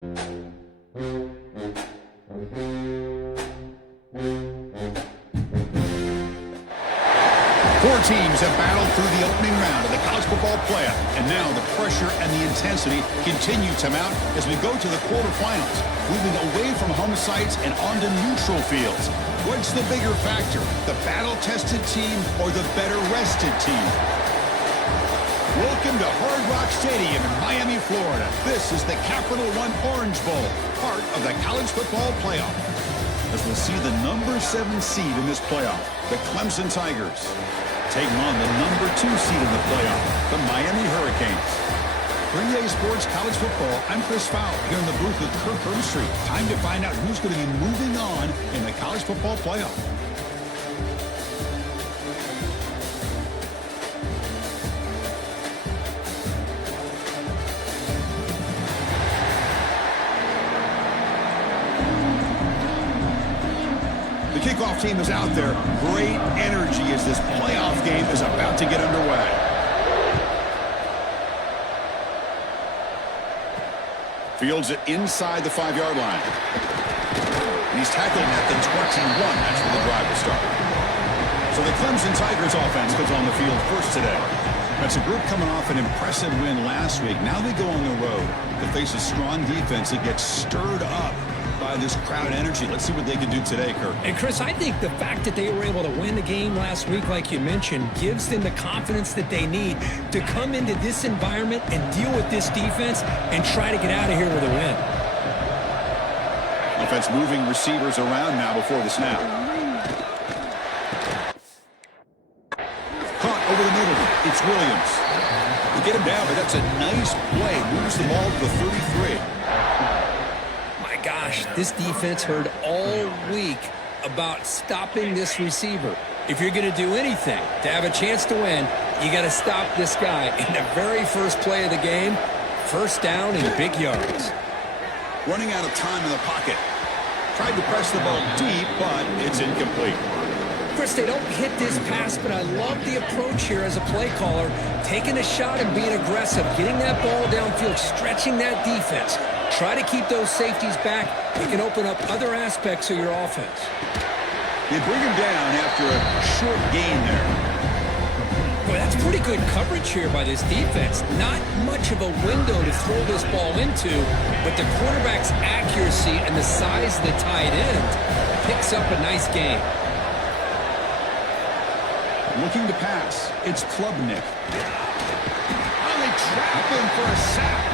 Four teams have battled through the opening round of the college football playoff, and now the pressure and the intensity continue to mount as we go to the quarterfinals, moving away from home sites and onto neutral fields. What's the bigger factor, the battle-tested team or the better-rested team? Welcome to Hard Rock Stadium in Miami, Florida. This is the Capital One Orange Bowl, part of the college football playoff. As we'll see the number 7 seed in this playoff, the Clemson Tigers, taking on the number 2 seed in the playoff, the Miami Hurricanes. For EA Sports College Football, I'm Chris Fowle here in the booth with Kirk Herbstreit. Time to find out who's going to be moving on in the college football playoff. The kickoff team is out there. Great energy as this playoff game is about to get underway. Fields it inside the 5-yard line. And he's tackling at the 21. That's where the drive will start. So the Clemson Tigers offense goes on the field first today. That's a group coming off an impressive win last week. Now they go on the road to face a strong defense that gets stirred up by this crowd energy. Let's see what they can do today, Kirk. And Chris, I think the fact that they were able to win the game last week, like you mentioned, gives them the confidence that they need to come into this environment and deal with this defense and try to get out of here with a win. Offense moving receivers around now before the snap. Caught over the middle. It's Williams. To get him down, but that's a nice play. Moves the ball to the 33. Gosh, this defense heard all week about stopping this receiver. If you're going to do anything to have a chance to win, you got to stop this guy. In the very first play of the game, first down and big yards. Running out of time in the pocket. Tried to press the ball deep, but it's incomplete. Chris, they don't hit this pass, but I love the approach here as a play caller. Taking a shot and being aggressive, getting that ball downfield, stretching that defense. Try to keep those safeties back. It can open up other aspects of your offense. They bring him down after a short gain there. Boy, that's pretty good coverage here by this defense. Not much of a window to throw this ball into, but the quarterback's accuracy and the size of the tight end picks up a nice gain. Looking to pass. It's Klubnik. Oh, they trap him for a sack.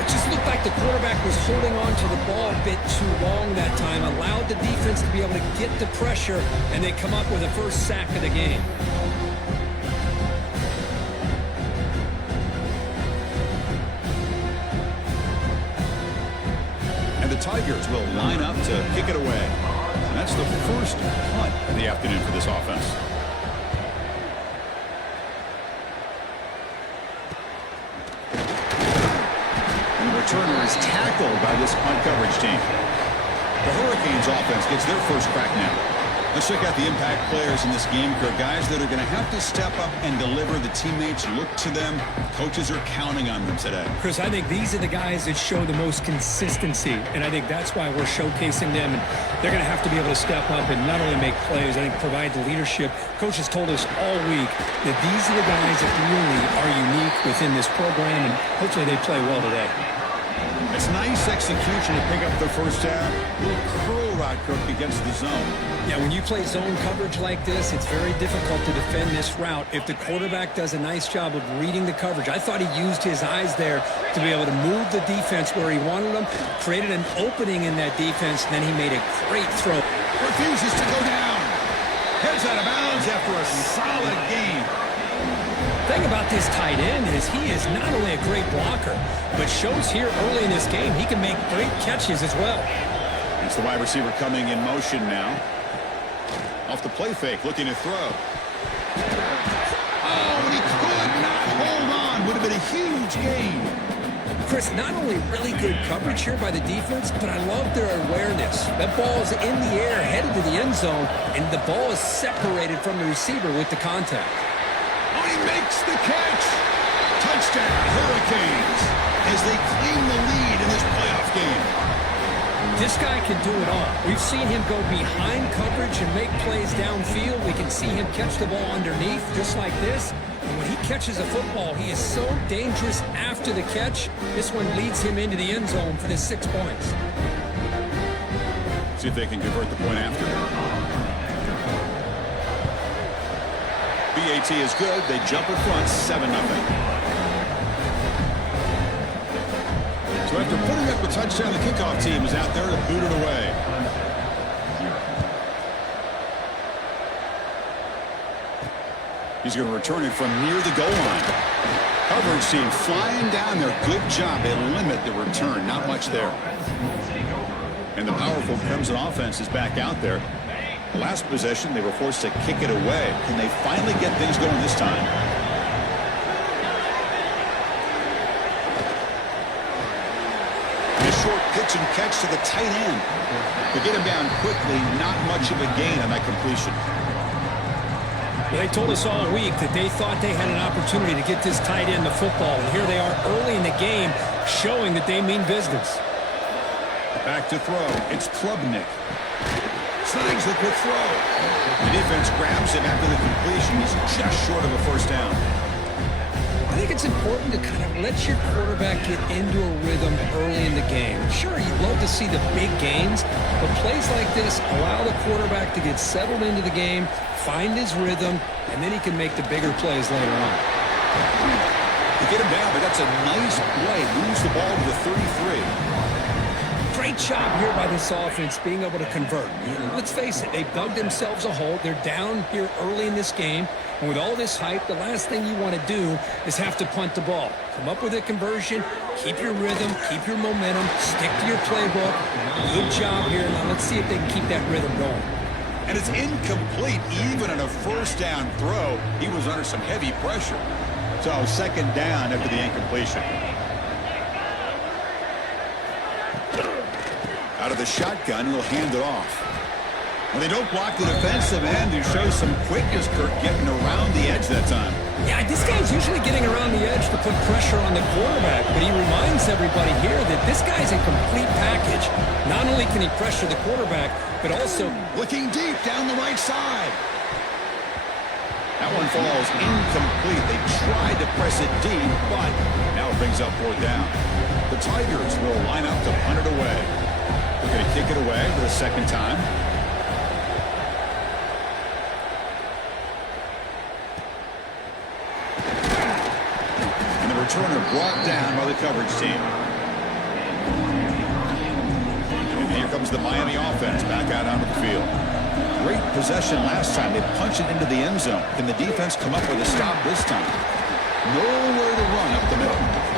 It just looked like the quarterback was holding on to the ball a bit too long that time, allowed the defense to be able to get the pressure, and they come up with the first sack of the game. And the Tigers will line up to kick it away. And that's the first punt of the afternoon for this offense. Returner is tackled by this punt coverage team. The Hurricanes offense gets their first crack now. Let's check out the impact players in this game, Kirk. Guys that are going to have to step up and deliver. The teammates look to them. Coaches are counting on them today. Chris, I think these are the guys that show the most consistency, and I think that's why we're showcasing them. And they're going to have to be able to step up and not only make plays, I think provide the leadership. Coaches told us all week that these are the guys that really are unique within this program, and hopefully they play well today. It's nice execution to pick up the first down. A little curl route, Kirk, against the zone. Yeah, when you play zone coverage like this, it's very difficult to defend this route if the quarterback does a nice job of reading the coverage. I thought he used his eyes there to be able to move the defense where he wanted them, created an opening in that defense, and then he made a great throw. Refuses to go down. Heads out of bounds after a solid game. The thing about this tight end is he is not only a great blocker, but shows here early in this game he can make great catches as well. It's the wide receiver coming in motion now. Off the play fake, looking to throw. Oh, and he could not hold on. Would have been a huge gain. Chris, not only really good coverage here by the defense, but I love their awareness. That ball is in the air, headed to the end zone, and the ball is separated from the receiver with the contact. Oh, he makes the catch. Touchdown, Hurricanes, as they claim the lead in this playoff This guy can do it all. We've seen him go behind coverage and make plays downfield. We can see him catch the ball underneath just like this. And when he catches a football, he is so dangerous after the catch. This one leads him into the end zone for the 6 points. See if they can convert the point after. BAT is good. They jump in front, 7-0. So after putting up a touchdown, the kickoff team is out there to boot it away. He's going to return it from near the goal line. Coverage team flying down there. Good job. They limit the return. Not much there. And the powerful Clemson offense is back out there. The last possession, they were forced to kick it away. Can they finally get things going this time? Short pitch and catch to the tight end. To get him down quickly, not much of a gain on that completion. Well, they told us all week that they thought they had an opportunity to get this tight end the football. And here they are early in the game showing that they mean business. Back to throw. It's Klubnik. Slides the quick throw. The defense grabs him after the completion. He's just short of a first down. I think it's important to kind of let your quarterback get into a rhythm early in the game. Sure, you'd love to see the big gains, but plays like this allow the quarterback to get settled into the game, find his rhythm, and then he can make the bigger plays later on. To get him down, but that's a nice play. Moves the ball to the 33. Great job here by this offense being able to convert. Let's face it, they've dug themselves a hole. They're down here early in this game. And with all this hype, the last thing you want to do is have to punt the ball. Come up with a conversion, keep your rhythm, keep your momentum, stick to your playbook. Good job here. Now let's see if they can keep that rhythm going. And it's incomplete even on a first down throw. He was under some heavy pressure. So second down after the incompletion. Out of the shotgun, he'll hand it off. Well, they don't block the defensive end, who shows some quickness, Kirk, getting around the edge that time. Yeah, this guy's usually getting around the edge to put pressure on the quarterback, but he reminds everybody here that this guy's a complete package. Not only can he pressure the quarterback, but also looking deep down the right side. That one falls incomplete. They tried to press it deep, but now it brings up fourth down. The Tigers will line up to punt it away. They're going to kick it away for the second time. And the returner brought down by the coverage team. And here comes the Miami offense back out onto the field. Great possession last time. They punch it into the end zone. Can the defense come up with a stop this time? Nowhere to run up the middle.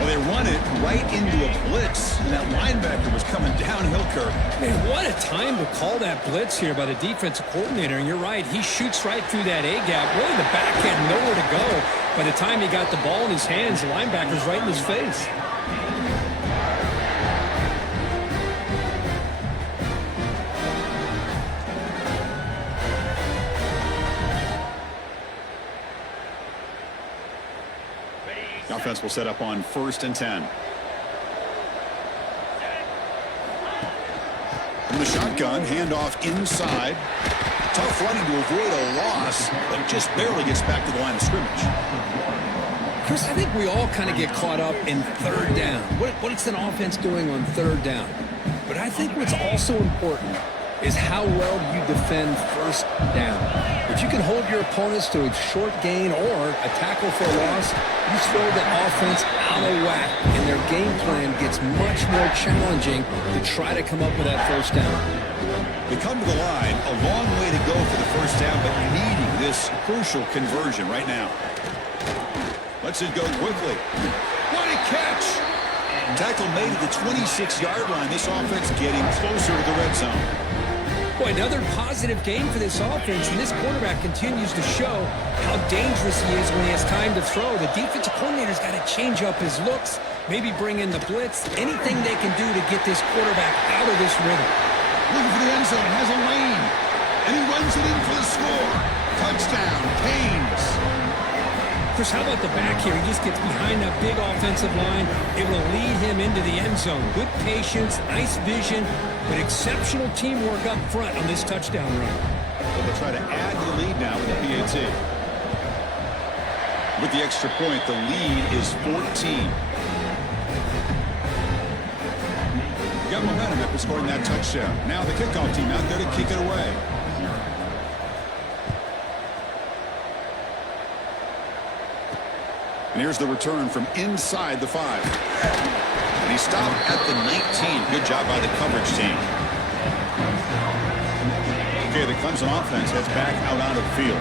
Well, they run it right into a blitz, and that linebacker was coming downhill, Kirk. Man, what a time to call that blitz here by the defensive coordinator. And you're right, he shoots right through that A-gap. Really, the back had nowhere to go. By the time he got the ball in his hands, the linebacker's right in his face. The offense will set up on 1st and 10. From the shotgun, handoff inside. Tough running to avoid a loss, but just barely gets back to the line of scrimmage. Chris, I think we all kind of get caught up in third down. What's an offense doing on third down? But I think what's also important is how well you defend first down. If you can hold your opponents to a short gain or a tackle for a loss, you throw the offense out of whack, and their game plan gets much more challenging to try to come up with that first down. They come to the line, a long way to go for the first down, but needing this crucial conversion right now. Lets it go quickly. What a catch! Tackle made at the 26-yard line. This offense getting closer to the red zone. Boy, another positive game for this offense, and this quarterback continues to show how dangerous he is when he has time to throw. The defensive coordinator's got to change up his looks, maybe bring in the blitz, anything they can do to get this quarterback out of this rhythm. Looking for the end zone, has a lane, and he runs it in for the score. Touchdown, Canes. Chris, how about the back here? He just gets behind that big offensive line, able to lead him into the end zone. Good patience, nice vision, but exceptional teamwork up front on this touchdown run. Well, they'll try to add to the lead now with the PAT. With the extra point, the lead is 14. Got momentum after scoring that touchdown. Now the kickoff team out there to kick it away. And here's the return from inside the 5. And he stopped at the 19. Good job by the coverage team. Okay, the Clemson offense heads back out onto the field.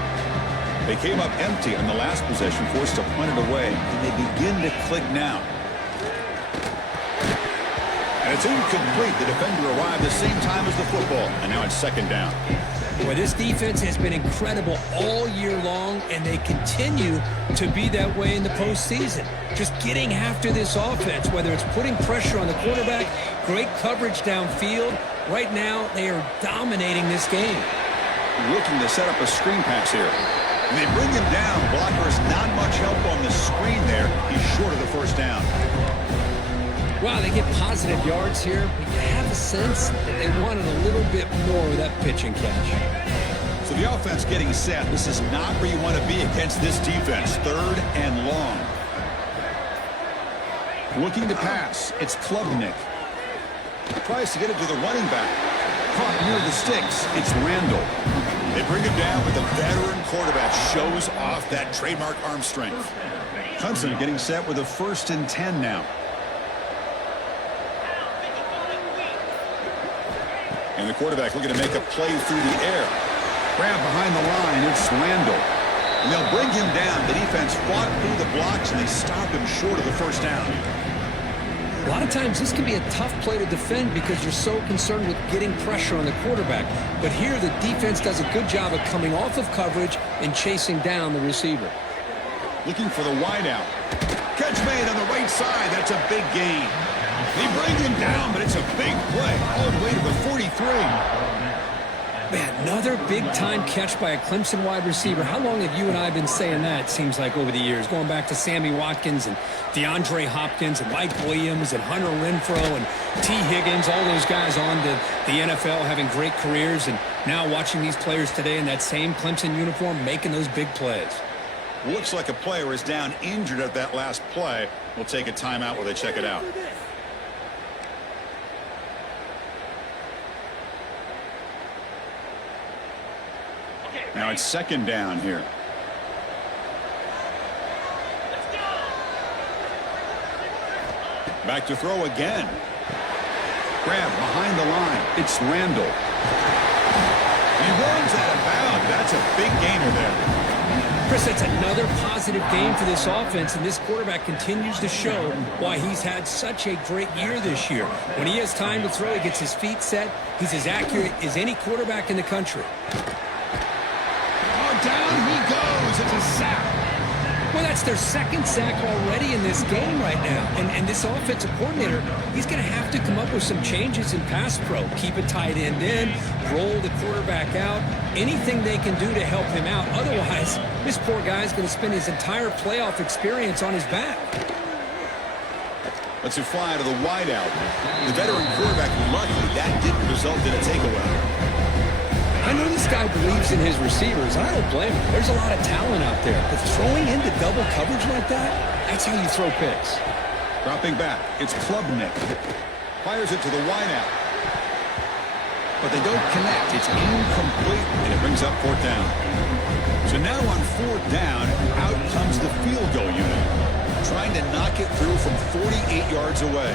They came up empty on the last possession, forced to punt it away. And they begin to click now. And it's incomplete. The defender arrived the same time as the football. And now it's second down. Boy, this defense has been incredible all year long, and they continue to be that way in the postseason. Just getting after this offense, whether it's putting pressure on the quarterback, great coverage downfield. Right now, they are dominating this game. Looking to set up a screen pass here. And they bring him down. Blocker's not much help on the screen there. He's short of the first down. Wow, they get positive yards here, but you have a sense that they wanted a little bit more of that pitch and catch. So the offense getting set. This is not where you want to be against this defense. Third and long. Looking to pass. It's Klubnik. Tries to get it to the running back. Caught near the sticks. It's Randall. They bring him down, but the veteran quarterback shows off that trademark arm strength. Clemson getting set with a 1st and 10 now. And the quarterback looking to make a play through the air. Grab behind the line. It's Randall. And they'll bring him down. The defense fought through the blocks, and they stop him short of the first down. A lot of times this can be a tough play to defend because you're so concerned with getting pressure on the quarterback. But here the defense does a good job of coming off of coverage and chasing down the receiver. Looking for the wideout. Catch made on the right side. That's a big gain. They bring him down, but it's a big play all the way to the 43. Man, another big-time catch by a Clemson wide receiver. How long have you and I been saying that, it seems like, over the years? Going back to Sammy Watkins and DeAndre Hopkins and Mike Williams and Hunter Renfrow and T. Higgins, all those guys on to the NFL having great careers, and now watching these players today in that same Clemson uniform making those big plays. Looks like a player is down injured at that last play. We'll take a timeout while they check it out. Now it's second down here. Back to throw again. Grab behind the line. It's Randall. He runs out of bounds. That's a big gainer there. Chris, that's another positive game for this offense, and this quarterback continues to show why he's had such a great year this year. When he has time to throw, he gets his feet set. He's as accurate as any quarterback in the country. Down he goes. It's a sack. Well, that's their second sack already in this game right now. And this offensive coordinator, he's going to have to come up with some changes in pass pro. Keep a tight end in, roll the quarterback out, anything they can do to help him out. Otherwise, this poor guy's going to spend his entire playoff experience on his back. Let's fly to the wideout. The veteran quarterback, luckily, that didn't result in a takeaway. I know this guy believes in his receivers. I don't blame him. There's a lot of talent out there. But throwing into double coverage like that, that's how you throw picks. Dropping back, it's Klubnik. Fires it to the wideout. But they don't connect. It's incomplete, and it brings up 4th down. So now on 4th down, out comes the field goal unit, trying to knock it through from 48 yards away.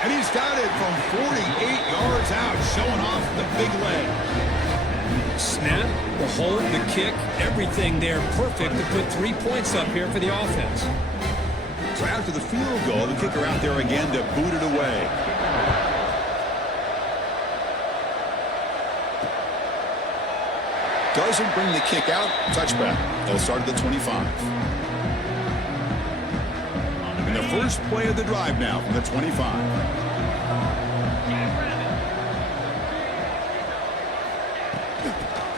And he's got it from 48 yards out, showing off the big leg. Snap, the hold, the kick, everything there perfect to put 3 points up here for the offense. So after the field goal, the kicker out there again to boot it away. Doesn't bring the kick out. Touchback. They'll start at the 25. And the first play of the drive now from the 25.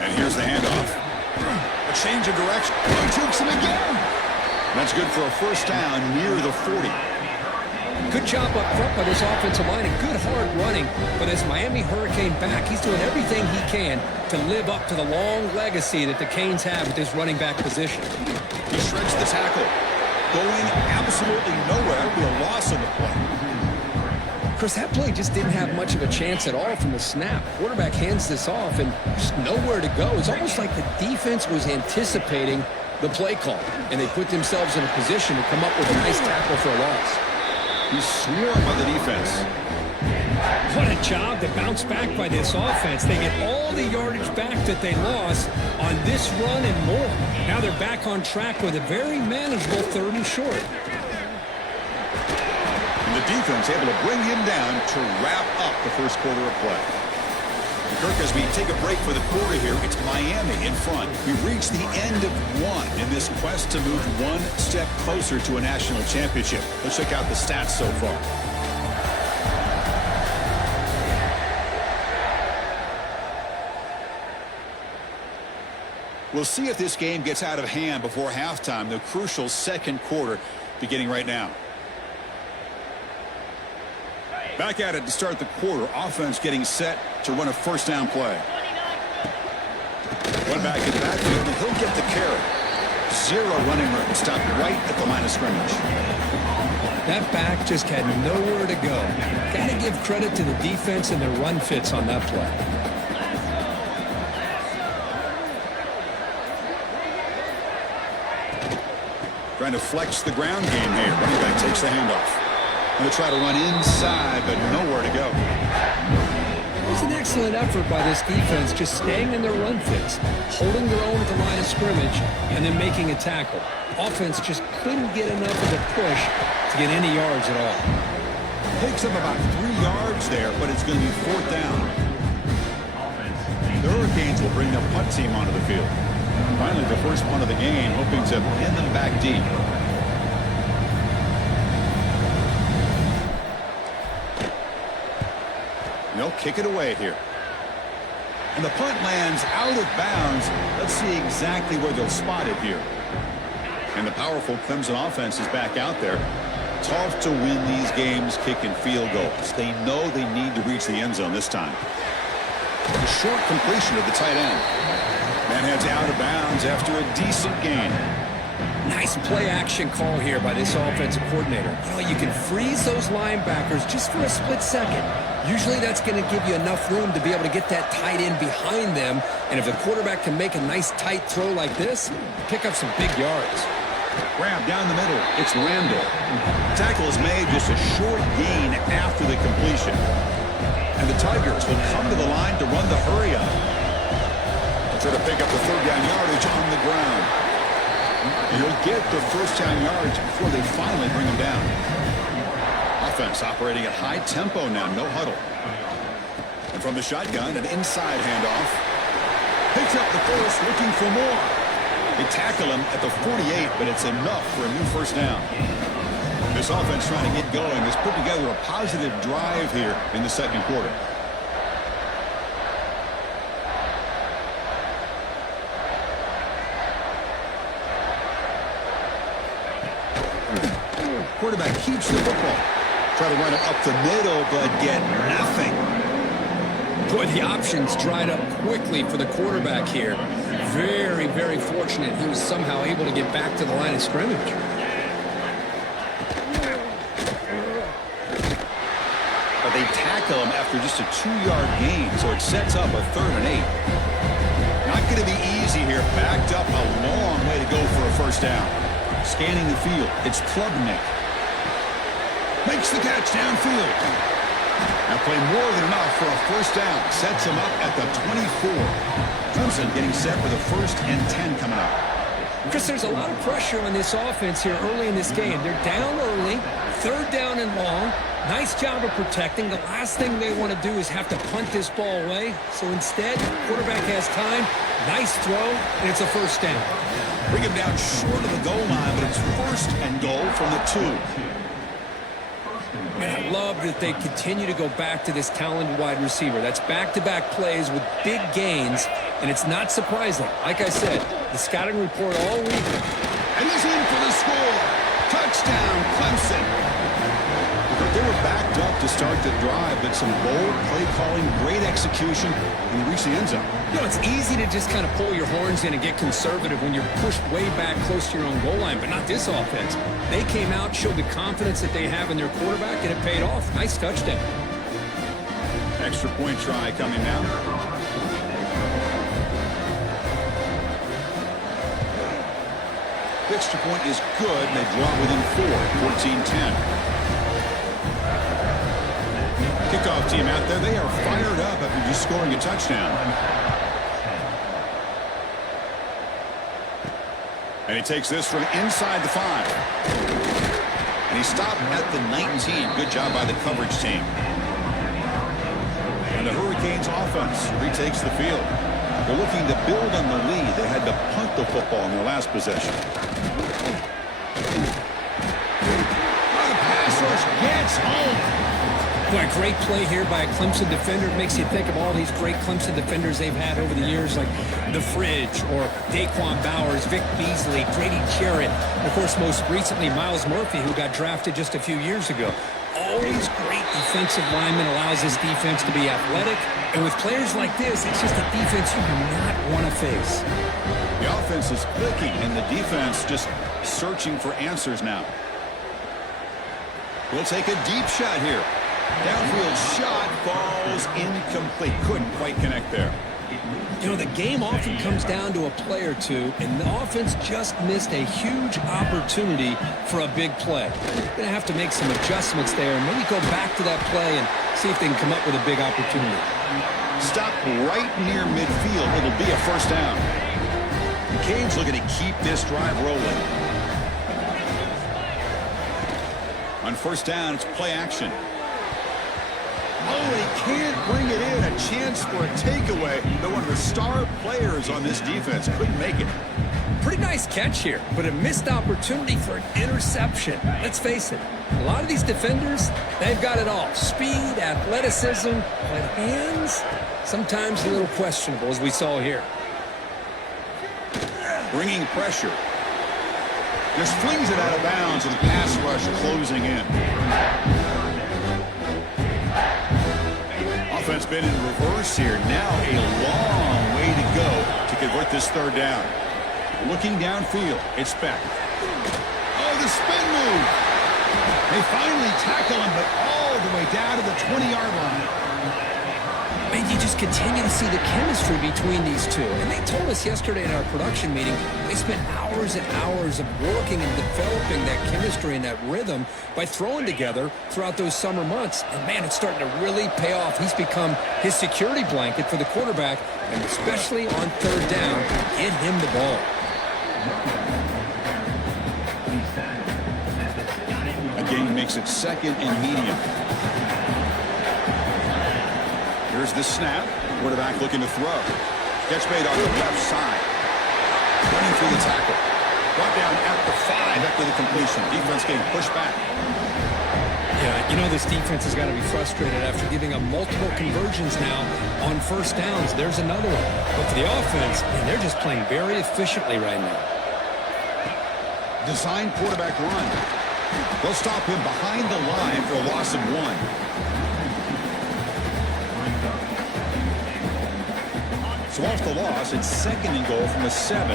And here's the handoff. A change of direction. He takes him again. That's good for a first down near the 40. Good job up front by this offensive line and good hard running. But as Miami Hurricane back, he's doing everything he can to live up to the long legacy that the Canes have with this running back position. He shreds the tackle. Going absolutely nowhere. It'll be a loss on the play. Chris, that play just didn't have much of a chance at all from the snap. Quarterback hands this off and just nowhere to go. It's almost like the defense was anticipating the play call, and they put themselves in a position to come up with a nice tackle for a loss. He's swarmed by the defense. What a job to bounce back by this offense. They get all the yardage back that they lost on this run and more. Now they're back on track with a very manageable 3rd and short. And the defense able to bring him down to wrap up the first quarter of play. And Kirk, as we take a break for the quarter here, it's Miami in front. We've reached the end of one in this quest to move one step closer to a national championship. Let's check out the stats so far. We'll see if this game gets out of hand before halftime, the crucial second quarter beginning right now. Back at it to start the quarter. Offense getting set to run a first down play. One back in the backfield, and he'll get the carry. 0 running room. Stopped right at the line of scrimmage. That back just had nowhere to go. Got to give credit to the defense and their run fits on that play. Trying to flex the ground game here. Running back takes the handoff. Going to try to run inside, but nowhere to go. It was an excellent effort by this defense, just staying in their run fits, holding their own at the line of scrimmage, and then making a tackle. Offense just couldn't get enough of a push to get any yards at all. Picks up about 3 yards there, but it's going to be 4th down. The Hurricanes will bring the punt team onto the field. Finally, the first punt of the game, hoping to pin them back deep. They'll kick it away here. And the punt lands out of bounds. Let's see exactly where they'll spot it here. And the powerful Clemson offense is back out there. Tough to win these games kicking field goals. They know they need to reach the end zone this time. A short completion of the tight end. Man heads out of bounds after a decent gain. Nice play-action call here by this offensive coordinator. You know, you can freeze those linebackers just for a split second. Usually that's going to give you enough room to be able to get that tight end behind them. And if the quarterback can make a nice tight throw like this, pick up some big yards. Grab down the middle. It's Randall. Tackle is made just a short gain after the completion. And the Tigers will come to the line to run the hurry up. Try to pick up the 3rd down yardage on the ground. He'll get the first down yards before they finally bring him down. Offense operating at high tempo now, no huddle. And from the shotgun, an inside handoff. Picks up the first, looking for more. They tackle him at the 48, but it's enough for a new first down. This offense trying to get going has put together a positive drive here in the second quarter. Quarterback keeps the football. Try to run it up the middle, but get nothing. Boy, the options dried up quickly for the quarterback here. Very, very fortunate he was somehow able to get back to the line of scrimmage. But they tackle him after just a 2-yard gain, so it sets up a 3rd and 8. Not going to be easy here. Backed up a long way to go for a first down. Scanning the field, it's Klubnik. Makes the catch downfield. Now play more than enough for a first down. Sets him up at the 24. Clemson getting set with a 1st and 10 coming up. Chris, there's a lot of pressure on this offense here early in this game. They're down early, 3rd down and long. Nice job of protecting. The last thing they want to do is have to punt this ball away. So instead, quarterback has time. Nice throw, and it's a first down. Bring him down short of the goal line, but it's 1st and goal from the 2. And I love that they continue to go back to this talented wide receiver. That's back-to-back plays with big gains And it's not surprising. Like I said, the scouting report all week. And he's in for the score. Touchdown, Clemson. They were backed up to start the drive, but some bold play calling, great execution, and reached the end zone. You know, it's easy to just kind of pull your horns in and get conservative when you're pushed way back close to your own goal line, but not this offense. They came out, showed the confidence that they have in their quarterback, and it paid off. Nice touchdown. Extra point try coming now. The extra point is good, and they draw within 14-10. Kickoff team out there. They are fired up after just scoring a touchdown. And he takes this from inside the 5. And he stopped at the 19. Good job by the coverage team. And the Hurricanes offense retakes the field. They're looking to build on the lead. They had to punt the football in their last possession. The pass rush gets home. Boy, a great play here by a Clemson defender. It makes you think of all these great Clemson defenders they've had over the years, like The Fridge or Daquan Bowers, Vic Beasley, Grady Jarrett, and, of course, most recently, Miles Murphy, who got drafted just a few years ago. Always great defensive lineman, allows his defense to be athletic. And with players like this, it's just a defense you do not want to face. The offense is clicking, and the defense just searching for answers now. We'll take a deep shot here. Downfield shot falls incomplete. Couldn't quite connect there. You know, the game often comes down to a play or two, and the offense just missed a huge opportunity for a big play. They're going to have to make some adjustments there and maybe go back to that play and see if they can come up with a big opportunity. Stop right near midfield. It'll be a first down. The Canes looking to keep this drive rolling. On first down, it's play action. Oh, they can't bring it in. A chance for a takeaway. But one of the star players on this defense couldn't make it. Pretty nice catch here, but a missed opportunity for an interception. Let's face it, a lot of these defenders, they've got it all. Speed, athleticism, but hands, sometimes a little questionable, as we saw here. Bringing pressure. Just flings it out of bounds, and the pass rush closing in. Offense been in reverse here. Now a long way to go to convert this third down. Looking downfield. It's back. Oh, the spin move. They finally tackle him, but all the way down to the 20-yard line. And you just continue to see the chemistry between these two. And they told us yesterday in our production meeting, they spent hours and hours of working and developing that chemistry and that rhythm by throwing together throughout those summer months. And, man, it's starting to really pay off. He's become his security blanket for the quarterback, and especially on third down, get him the ball. Again, makes it second and medium. Here's the snap. Quarterback looking to throw. Catch made on the left side. Running through the tackle. Brought down at the 5 after the completion. Defense getting pushed back. Yeah, you know this defense has got to be frustrated after giving up multiple conversions now on first downs. There's another one. But for the offense, man, they're just playing very efficiently right now. Design quarterback run. They'll stop him behind the line for a loss of 1. So off the loss, it's second and goal from the 7.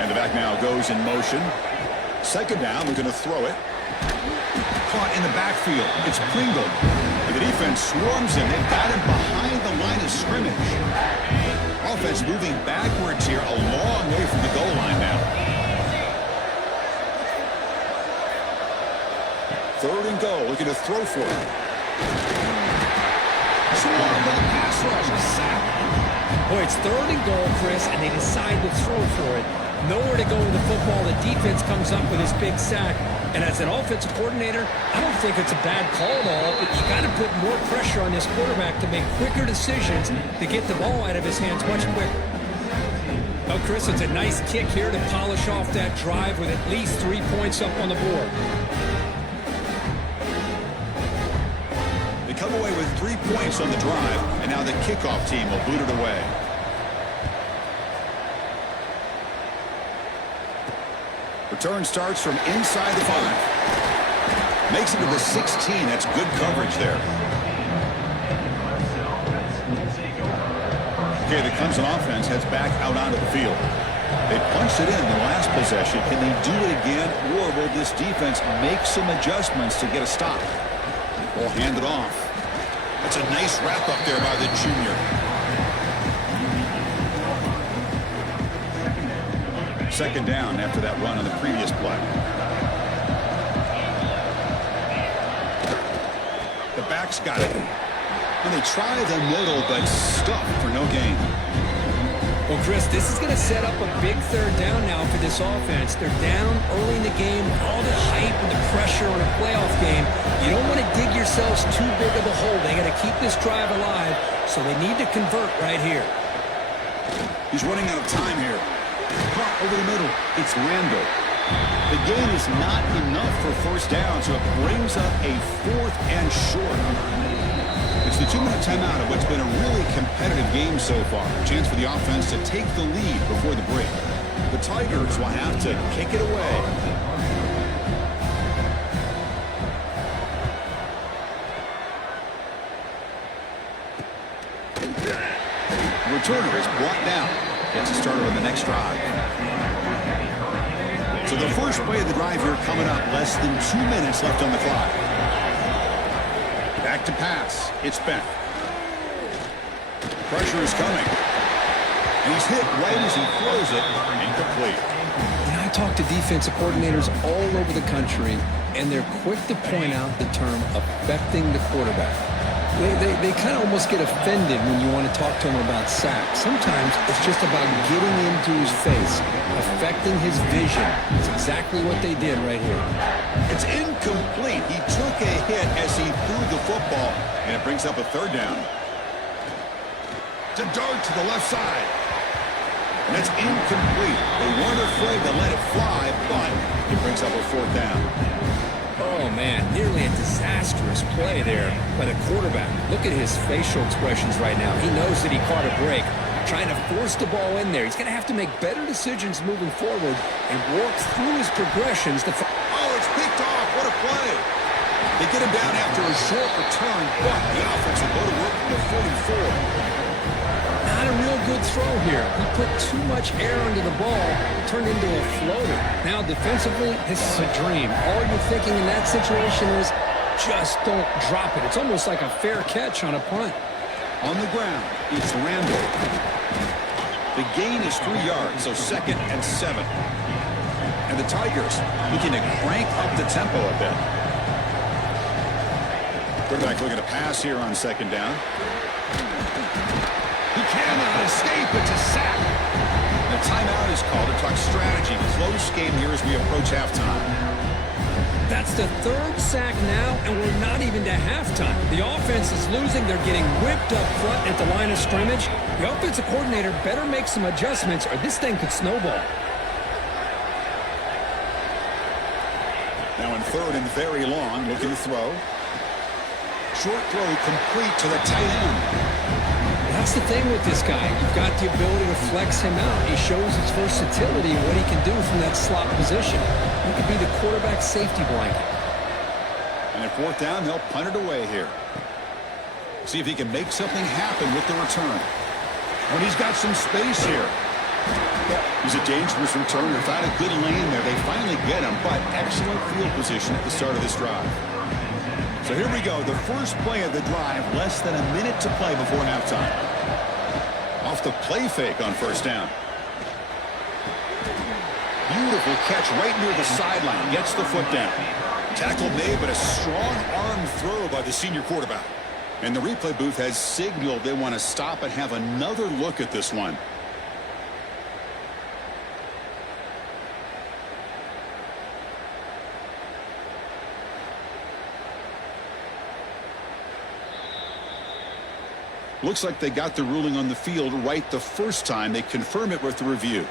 And the back now goes in motion. Second down, they're going to throw it. Caught in the backfield. It's Pringle. And the defense swarms him. They've got him behind the line of scrimmage. Offense moving backwards here, a long way from the goal line now. Third and goal, looking to throw for it. Swarmed by the pass rush, a sack. Boy, it's third and goal, Chris, and they decide to throw for it. Nowhere to go with the football. The defense comes up with this big sack. And as an offensive coordinator, I don't think it's a bad call at all, but you got to put more pressure on this quarterback to make quicker decisions to get the ball out of his hands much quicker. Well, Chris, it's a nice kick here to polish off that drive with at least 3 points up on the board. They come away with 3 points on the drive, and now the kickoff team will boot it away. Return starts from inside the 5. Makes it to the 16. That's good coverage there. Okay, the Clemson offense heads back out onto the field. They punched it in the last possession. Can they do it again, or will this defense make some adjustments to get a stop? We'll hand it off. That's a nice wrap up there by the junior. Second down after that run on the previous play. The back's got it. And they try the middle, but stuffed for no gain. Well, Chris, this is going to set up a big third down now for this offense. They're down early in the game, all the hype and the pressure on a playoff game. You don't want to dig yourselves too big of a hole. They got to keep this drive alive, so they need to convert right here. He's running out of time here. Caught over the middle. It's Randall. The gain is not enough for first down, so it brings up a 4th and short. It's the 2-minute timeout of what's been a really competitive game so far. A chance for the offense to take the lead before the break. The Tigers will have to kick it away. The returner is brought down. Gets a starter on the next drive. So the first play of the drive here coming up. Less than 2 minutes left on the clock. Back to pass. It's bent. Pressure is coming. And he's hit right as he throws it. Incomplete. And I talk to defensive coordinators all over the country, and they're quick to point out the term affecting the quarterback. They kind of almost get offended when you want to talk to them about sacks. Sometimes it's just about getting into his face, affecting his vision. It's exactly what they did right here. It's incomplete. He took a hit as he threw the football, and it brings up a third down. It's a dart to the left side. And it's incomplete. They weren't afraid to let it fly, but it brings up a 4th down. Oh, man, nearly a disastrous play there by the quarterback. Look at his facial expressions right now. He knows that he caught a break, trying to force the ball in there. He's going to have to make better decisions moving forward and work through his progressions. Oh, it's picked off. What a play. They get him down after a short return, but the offense will go to work from the 44. Not a real good throw here. He put too much air under the ball, turned into a floater. Now, defensively, this is a dream. All you're thinking in that situation is just don't drop it. It's almost like a fair catch on a punt. On the ground, it's Randall. The gain is 3 yards, so 2nd and 7. And the Tigers looking to crank up the tempo a bit. Quarterback looking to pass here on 2nd down. He cannot escape. It's a sack. The timeout is called to talk strategy. Close game here as we approach halftime. That's the 3rd sack now, and we're not even to halftime. The offense is losing. They're getting whipped up front at the line of scrimmage. The offensive coordinator better make some adjustments, or this thing could snowball. Now in 3rd and very long, looking to throw. Short throw complete to the tight end. That's the thing with this guy. You've got the ability to flex him out. He shows his versatility and what he can do from that slot position. He could be the quarterback's safety blanket. And at 4th down, they'll punt it away here. See if he can make something happen with the return. When he's got some space here. He's a dangerous returner. Found a good lane there. They finally get him, but excellent field position at the start of this drive. So here we go, the first play of the drive, less than a minute to play before halftime. Off the play fake on 1st down. Beautiful catch right near the sideline, gets the foot down. Tackle made, but a strong arm throw by the senior quarterback. And the replay booth has signaled they want to stop and have another look at this one. Looks like they got the ruling on the field right the first time. They confirm it with the review.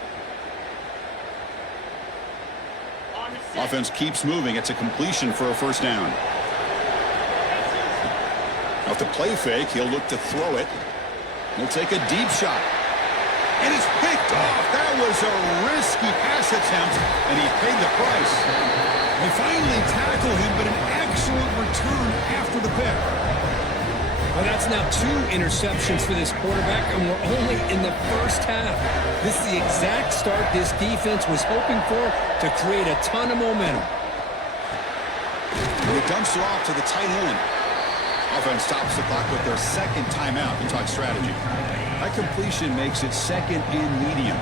Offense keeps moving. It's a completion for a 1st down. Off the play fake, he'll look to throw it. He'll take a deep shot. And it's picked off. That was a risky pass attempt, and he paid the price. They finally tackle him, but an excellent return after the pick. Well, that's now 2 interceptions for this quarterback, and we're only in the first half. This is the exact start this defense was hoping for to create a ton of momentum. He dumps it off to the tight end. Offense stops the clock with their second timeout and talk strategy. That completion makes it second and medium.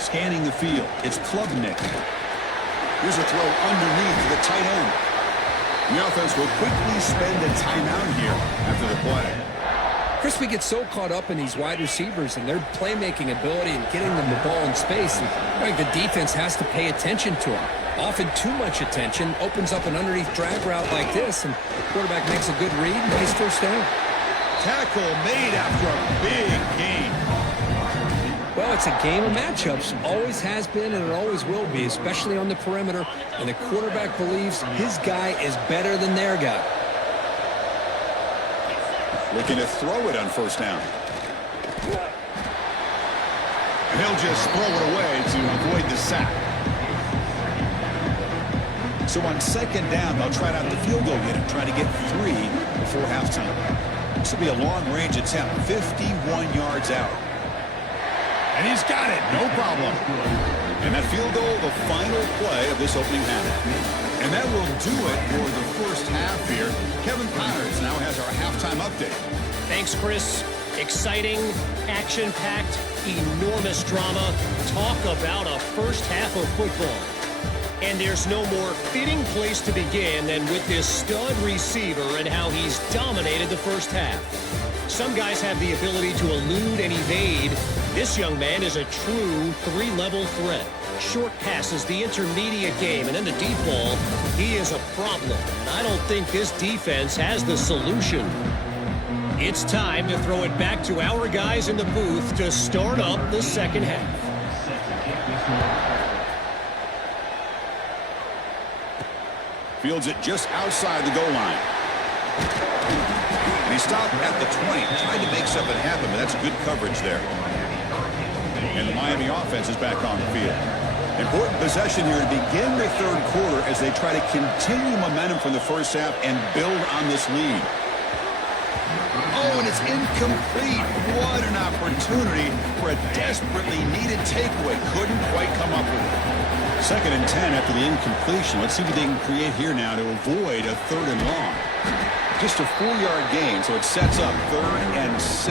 Scanning the field, it's Klubnik. Here's a throw underneath to the tight end. The offense will quickly spend a timeout here after the play. Chris, we get so caught up in these wide receivers and their playmaking ability and getting them the ball in space. And I think the defense has to pay attention to them. Often too much attention opens up an underneath drag route like this, and the quarterback makes a good read. Nice first down. Tackle made after a big gain. Well, it's a game of matchups. Always has been, and it always will be, especially on the perimeter. And the quarterback believes his guy is better than their guy. Looking to throw it on first down. And he'll just throw it away to avoid the sack. So on second down, they'll try out the field goal unit, try to get 3 before halftime. This will be a long-range attempt, 51 yards out. And he's got it, no problem. And that field goal, the final play of this opening half. And that will do it for the first half here. Kevin Connors now has our halftime update. Thanks, Chris. Exciting, action-packed, enormous drama. Talk about a first half of football. And there's no more fitting place to begin than with this stud receiver and how he's dominated the first half. Some guys have the ability to elude and evade. This young man is a true 3-level threat. Short passes, the intermediate game, and then the deep ball. He is a problem, and I don't think this defense has the solution. It's time to throw it back to our guys in the booth to start up the second half. Fields it just outside the goal line. And he stopped at the 20, trying to make something happen, but that's good coverage there. And the Miami offense is back on the field. Important possession here to begin the third quarter as they try to continue momentum from the first half and build on this lead. Oh, and it's incomplete. What an opportunity for a desperately needed takeaway. Couldn't quite come up with it. 2nd and 10 after the incompletion. Let's see what they can create here now to avoid a 3rd and long. Just a 4-yard gain, so it sets up 3rd and 6.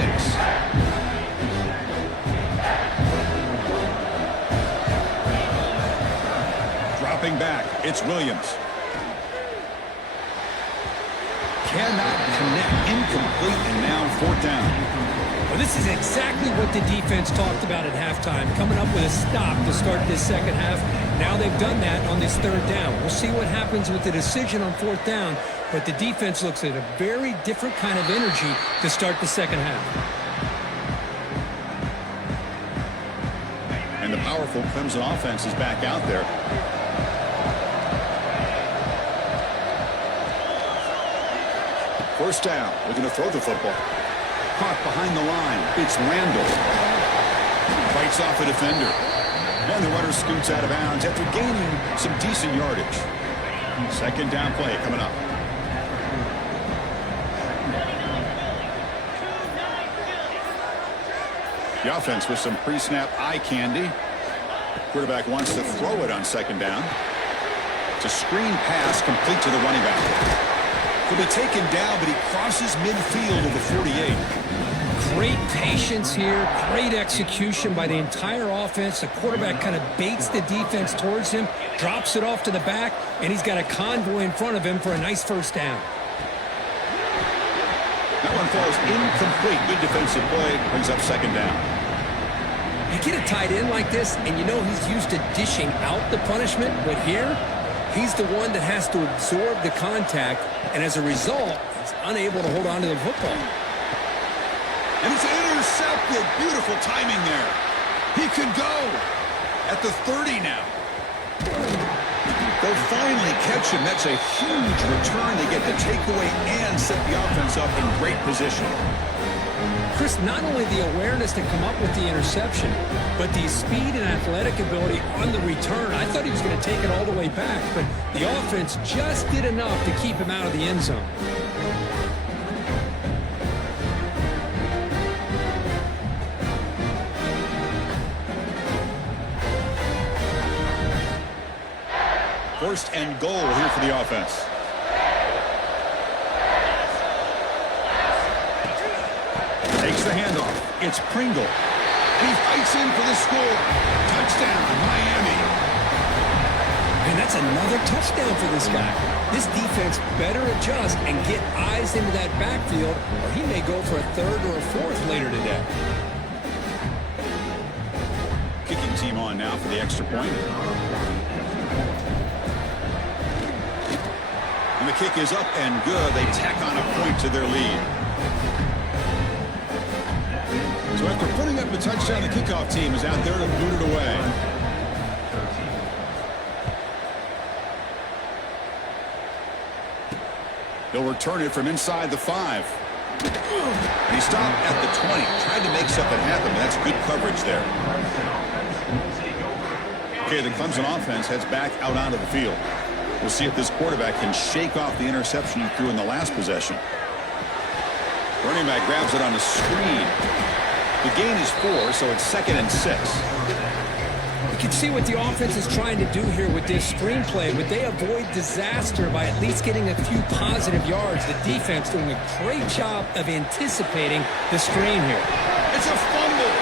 Dropping back, it's Williams. Cannot connect, incomplete, and now 4th down. Well, this is exactly what the defense talked about at halftime, coming up with a stop to start this second half. Now they've done that on this 3rd down. We'll see what happens with the decision on 4th down, but the defense looks at a very different kind of energy to start the second half. And the powerful Clemson offense is back out there. First down, looking to throw the football. Caught behind the line. It's Randall. Fights off a defender. And the runner scoots out of bounds after gaining some decent yardage. 2nd down play coming up. The offense with some pre-snap eye candy. Quarterback wants to throw it on 2nd down. It's a screen pass complete to the running back. He'll be taken down, but he crosses midfield of the 48. Great patience here, great execution by the entire offense. The quarterback kind of baits the defense towards him, drops it off to the back, and he's got a convoy in front of him for a nice first down. That one falls incomplete. Good defensive play, brings up 2nd down. You get a tight end like this, and you know he's used to dishing out the punishment, but here, he's the one that has to absorb the contact, and as a result, he's unable to hold on to the football. And it's intercepted. Beautiful timing there. He could go at the 30 now. They'll finally catch him. That's a huge return. They get the takeaway and set the offense up in great position. Chris, not only the awareness to come up with the interception, but the speed and athletic ability on the return. I thought he was going to take it all the way back, but the offense just did enough to keep him out of the end zone. First and goal here for the offense. Takes the handoff. It's Pringle. He fights in for the score. Touchdown, Miami. And that's another touchdown for this guy. This defense better adjust and get eyes into that backfield, or he may go for a third or a fourth later today. Kicking team on now for the extra point. And the kick is up and good. They tack on a point to their lead. So after putting up a touchdown, the kickoff team is out there to boot it away. They'll return it from inside the 5. And he stopped at the 20. Tried to make something happen, but that's good coverage there. Okay, the Clemson offense heads back out onto the field. We'll see if this quarterback can shake off the interception he threw in the last possession. Running back grabs it on a screen. The gain is 4, so it's 2nd and 6. You can see what the offense is trying to do here with this screen play, but they avoid disaster by at least getting a few positive yards. The defense doing a great job of anticipating the screen here. It's a fumble.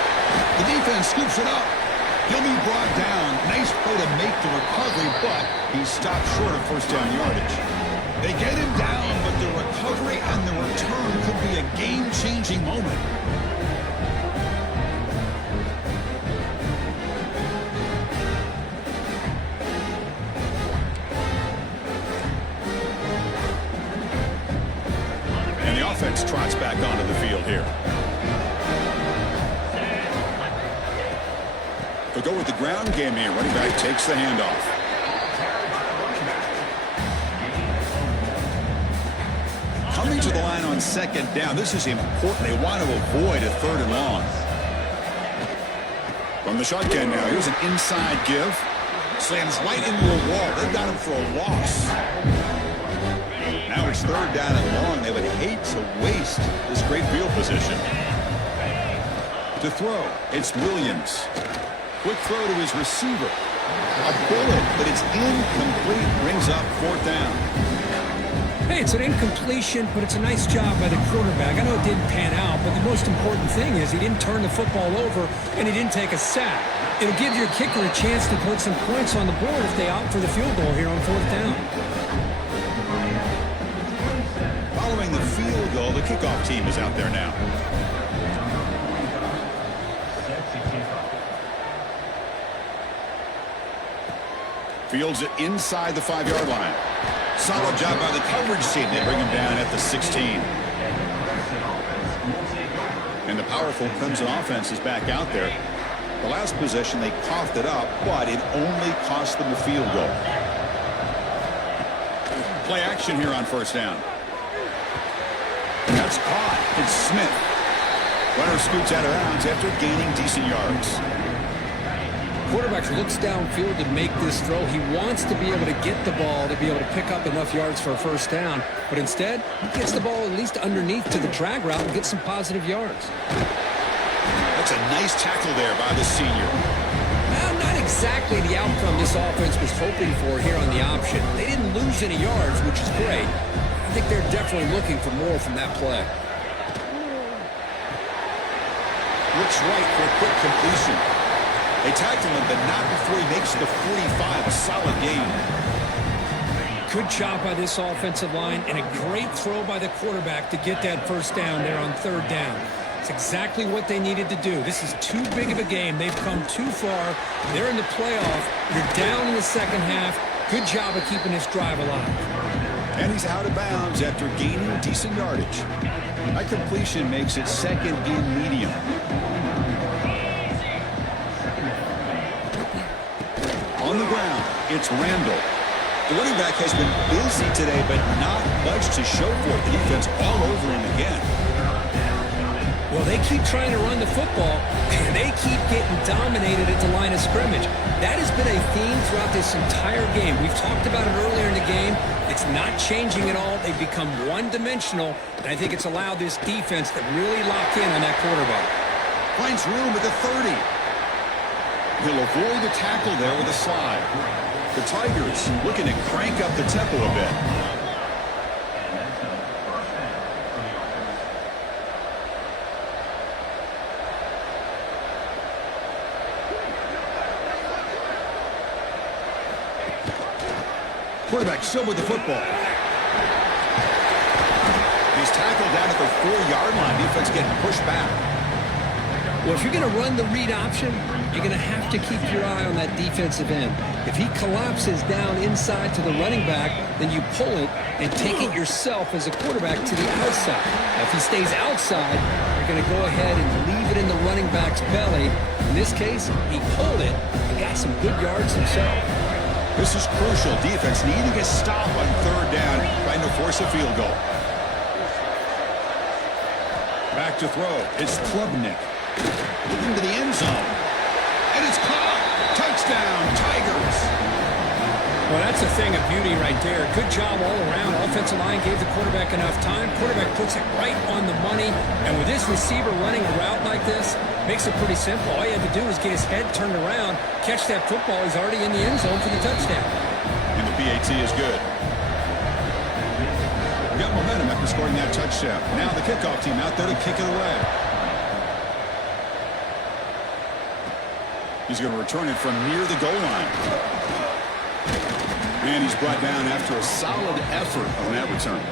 The defense scoops it up. He'll be brought down. Nice play to make the recovery, but he stopped short of first down yardage. They get him down, but the recovery and the return could be a game-changing moment. And the offense trots back onto the field here. They'll go with the ground game here. Running back takes the handoff. Coming to the line on 2nd down. This is important. They want to avoid a 3rd and long. From the shotgun now. Here's an inside give. Slams right into a wall. They've got him for a loss. Now it's 3rd down and long. They would hate to waste this great field position. To throw, it's Williams. Quick throw to his receiver. A bullet, but it's incomplete. Brings up 4th down. Hey, it's an incompletion, but it's a nice job by the quarterback. I know it didn't pan out, but the most important thing is he didn't turn the football over and he didn't take a sack. It'll give your kicker a chance to put some points on the board if they opt for the field goal here on 4th down. Following the field goal, the kickoff team is out there now. Fields it inside the 5-yard line. Solid job by the coverage team. They bring him down at the 16. And the powerful Clemson offense is back out there. The last possession, they coughed it up, but it only cost them a field goal. Play action here on 1st down. That's caught. It's Smith. Runner scoots out of bounds after gaining decent yards. Quarterback looks downfield to make this throw. He wants to be able to get the ball to be able to pick up enough yards for a 1st down. But instead, he gets the ball at least underneath to the drag route and gets some positive yards. That's a nice tackle there by the senior. Well, not exactly the outcome this offense was hoping for here on the option. They didn't lose any yards, which is great. I think they're definitely looking for more from that play. Looks right for a quick completion. They tackle him, but not before he makes the 45. A solid gain. Good job by this offensive line and a great throw by the quarterback to get that 1st down there on 3rd down. It's exactly what they needed to do. This is too big of a game. They've come too far. They're in the playoff. You're down in the 2nd half. Good job of keeping this drive alive. And he's out of bounds after gaining decent yardage. That completion makes it 2nd and medium. On the ground, it's Randall. The running back has been busy today, but not much to show for it. The defense all over him again. Well, they keep trying to run the football, and they keep getting dominated at the line of scrimmage. That has been a theme throughout this entire game. We've talked about it earlier in the game. It's not changing at all. They've become one-dimensional, and I think it's allowed this defense to really lock in on that quarterback. Finds room at the 30. He'll avoid the tackle there with a slide. The Tigers looking to crank up the tempo a bit. Quarterback still with the football. He's tackled down at the 4-yard line. Defense getting pushed back. Well, if you're going to run the read option, you're going to have to keep your eye on that defensive end. If he collapses down inside to the running back, then you pull it and take it yourself as a quarterback to the outside. Now, if he stays outside, you're going to go ahead and leave it in the running back's belly. In this case, he pulled it and got some good yards himself. This is crucial. Defense needing a stop on 3rd down, trying to force a field goal. Back to throw. It's Klubnik. Looking to the end zone. And it's caught. Touchdown, Tigers. Well, that's a thing of beauty right there. Good job all around. Offensive line gave the quarterback enough time. Quarterback puts it right on the money. And with this receiver running a route like this, makes it pretty simple. All you have to do is get his head turned around, catch that football. He's already in the end zone for the touchdown. And the PAT is good. Got momentum after scoring that touchdown. Now the kickoff team out there to kick it away. He's going to return it from near the goal line. And he's brought down after a solid effort on that return.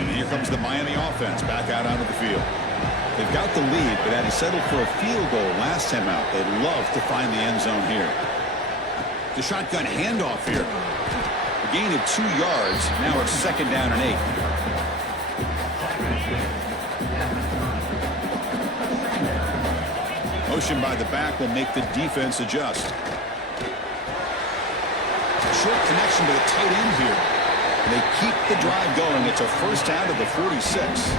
And here comes the Miami offense back out onto the field. They've got the lead, but had to settle for a field goal last time out. They'd love to find the end zone here. The shotgun handoff here. A gain of 2 yards. Now it's 2nd down and 8. Motion by the back will make the defense adjust. Short connection to the tight end here. And they keep the drive going. It's a 1st down to the 46.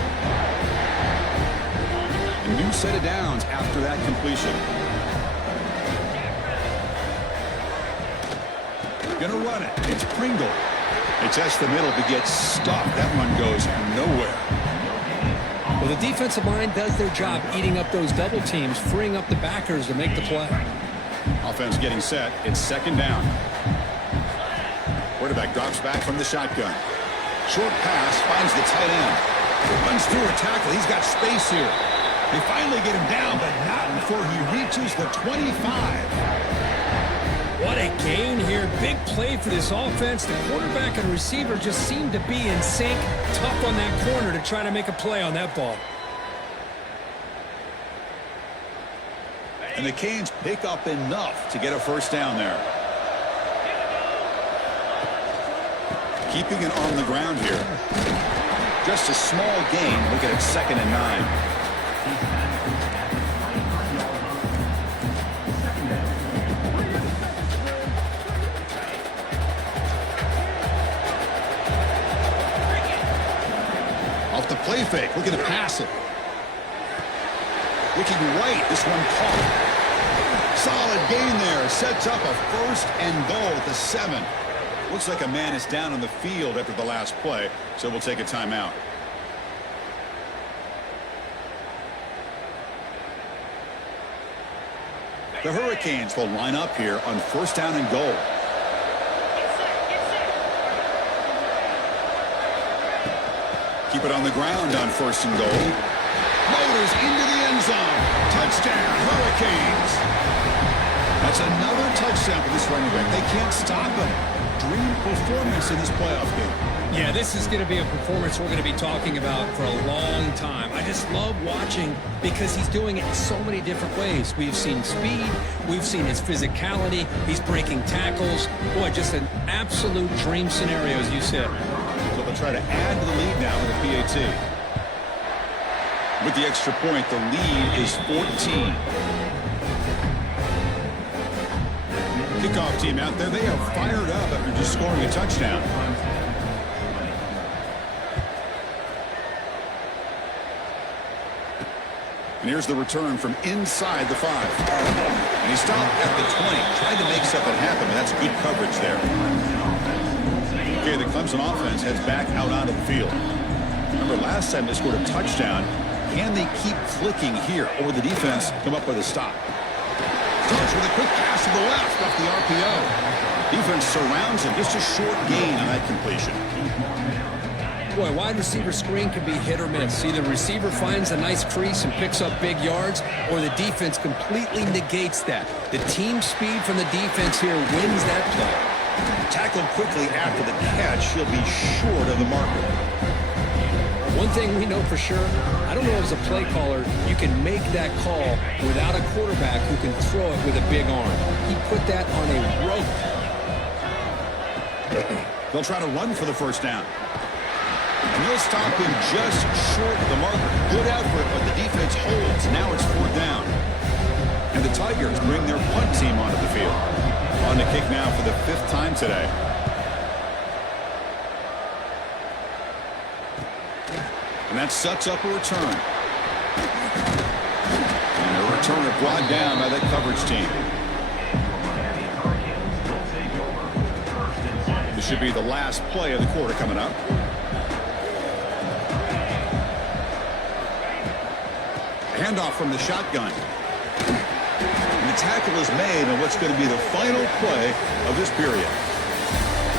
A new set of downs after that completion. Gonna run it. It's Pringle. They test the middle to get stopped. That one goes nowhere. Well, the defensive line does their job eating up those double teams, freeing up the backers to make the play. Offense getting set. It's 2nd down. Quarterback drops back from the shotgun. Short pass finds the tight end. Runs through a tackle. He's got space here. They finally get him down, but not before he reaches the 25. What a gain here. Big play for this offense. The quarterback and receiver just seem to be in sync. Tough on that corner to try to make a play on that ball. And the Canes pick up enough to get a 1st down there. Keeping it on the ground here. Just a small gain. Look at it, 2nd and 9. Off the play fake. Looking to pass it. Looking right. This one caught. Solid gain there. Sets up a 1st and goal at the 7. Looks like a man is down on the field after the last play, so we'll take a timeout. The Hurricanes will line up here on 1st down and goal. Keep it on the ground on 1st and goal. Motors into the end zone. Touchdown, Hurricanes. That's another touchdown for this running back. They can't stop him. Dream performance in this playoff game. Yeah, this is going to be a performance we're going to be talking about for a long time. I just love watching because he's doing it in so many different ways. We've seen speed. We've seen his physicality. He's breaking tackles. Boy, just an absolute dream scenario, as you said. So they'll try to add to the lead now with the PAT. With the extra point, the lead is 14. Kickoff team out there, they are fired up after just scoring a touchdown. And here's the return from inside the 5. And he stopped at the 20. Tried to make something happen, but that's good coverage there. Okay, the Clemson offense heads back out onto the field. Remember, last time they scored a touchdown. Can they keep clicking here, or will the defense come up with a stop? Starts with a quick pass to the left off the RPO. Defense surrounds him. Just a short gain on that completion. Boy, wide receiver screen can be hit or miss. Either the receiver finds a nice crease and picks up big yards, or the defense completely negates that. The team speed from the defense here wins that play. Tackled quickly after the catch. He'll be short of the marker. One thing we know for sure, I don't know as a play caller, you can make that call without a quarterback who can throw it with a big arm. He put that on a rope. They'll try to run for the first down. And he'll stop him just short of the marker. Good effort, but the defense holds. Now it's 4th down. And the Tigers bring their punt team onto the field. On the kick now for the 5th time today. And that sets up a return. And a returner brought down by that coverage team. This should be the last play of the quarter coming up. Handoff from the shotgun. And the tackle is made on what's going to be the final play of this period.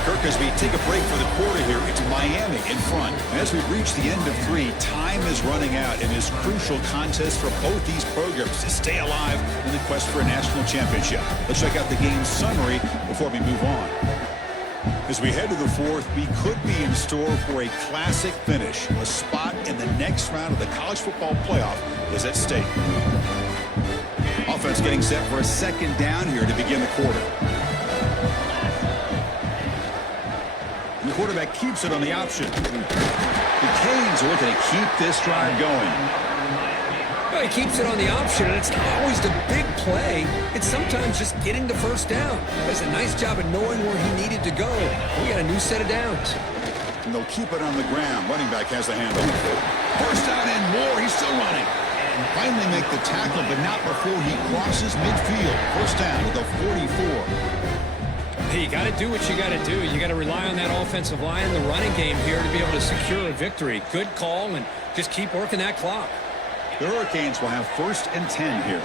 Kirk, as we take a break for the quarter here, it's Miami in front. And as we reach the end of 3, time is running out in this crucial contest for both these programs to stay alive in the quest for a national championship. Let's check out the game summary before we move on. As we head to the 4th, we could be in store for a classic finish. A spot in the next round of the college football playoff is at stake. Offense getting set for a 2nd down here to begin the quarter. And the quarterback keeps it on the option. The Canes are looking to keep this drive going. Well, he keeps it on the option, and it's not always the big play. It's sometimes just getting the first down. He does a nice job of knowing where he needed to go. We got a new set of downs. And they'll keep it on the ground. Running back has the handle. First down and more. He's still running. And finally make the tackle, but not before he crosses midfield. First down with a 44. Hey, you got to do what you got to do. You got to rely on that offensive line, the running game here to be able to secure a victory. Good call, and just keep working that clock. The Hurricanes will have 1st and 10 here.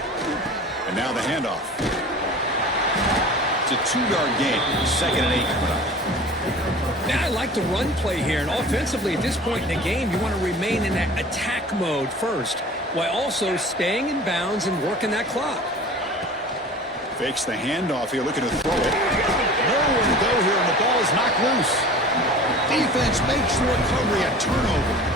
And now the handoff. It's a 2-yard gain. 2nd and 8 coming up. Now, I like the run play here, and offensively at this point in the game, you want to remain in that attack mode first, while also staying in bounds and working that clock. Fakes the handoff here, looking to throw it. Nowhere to go here, and the ball is knocked loose. Defense makes the recovery a turnover.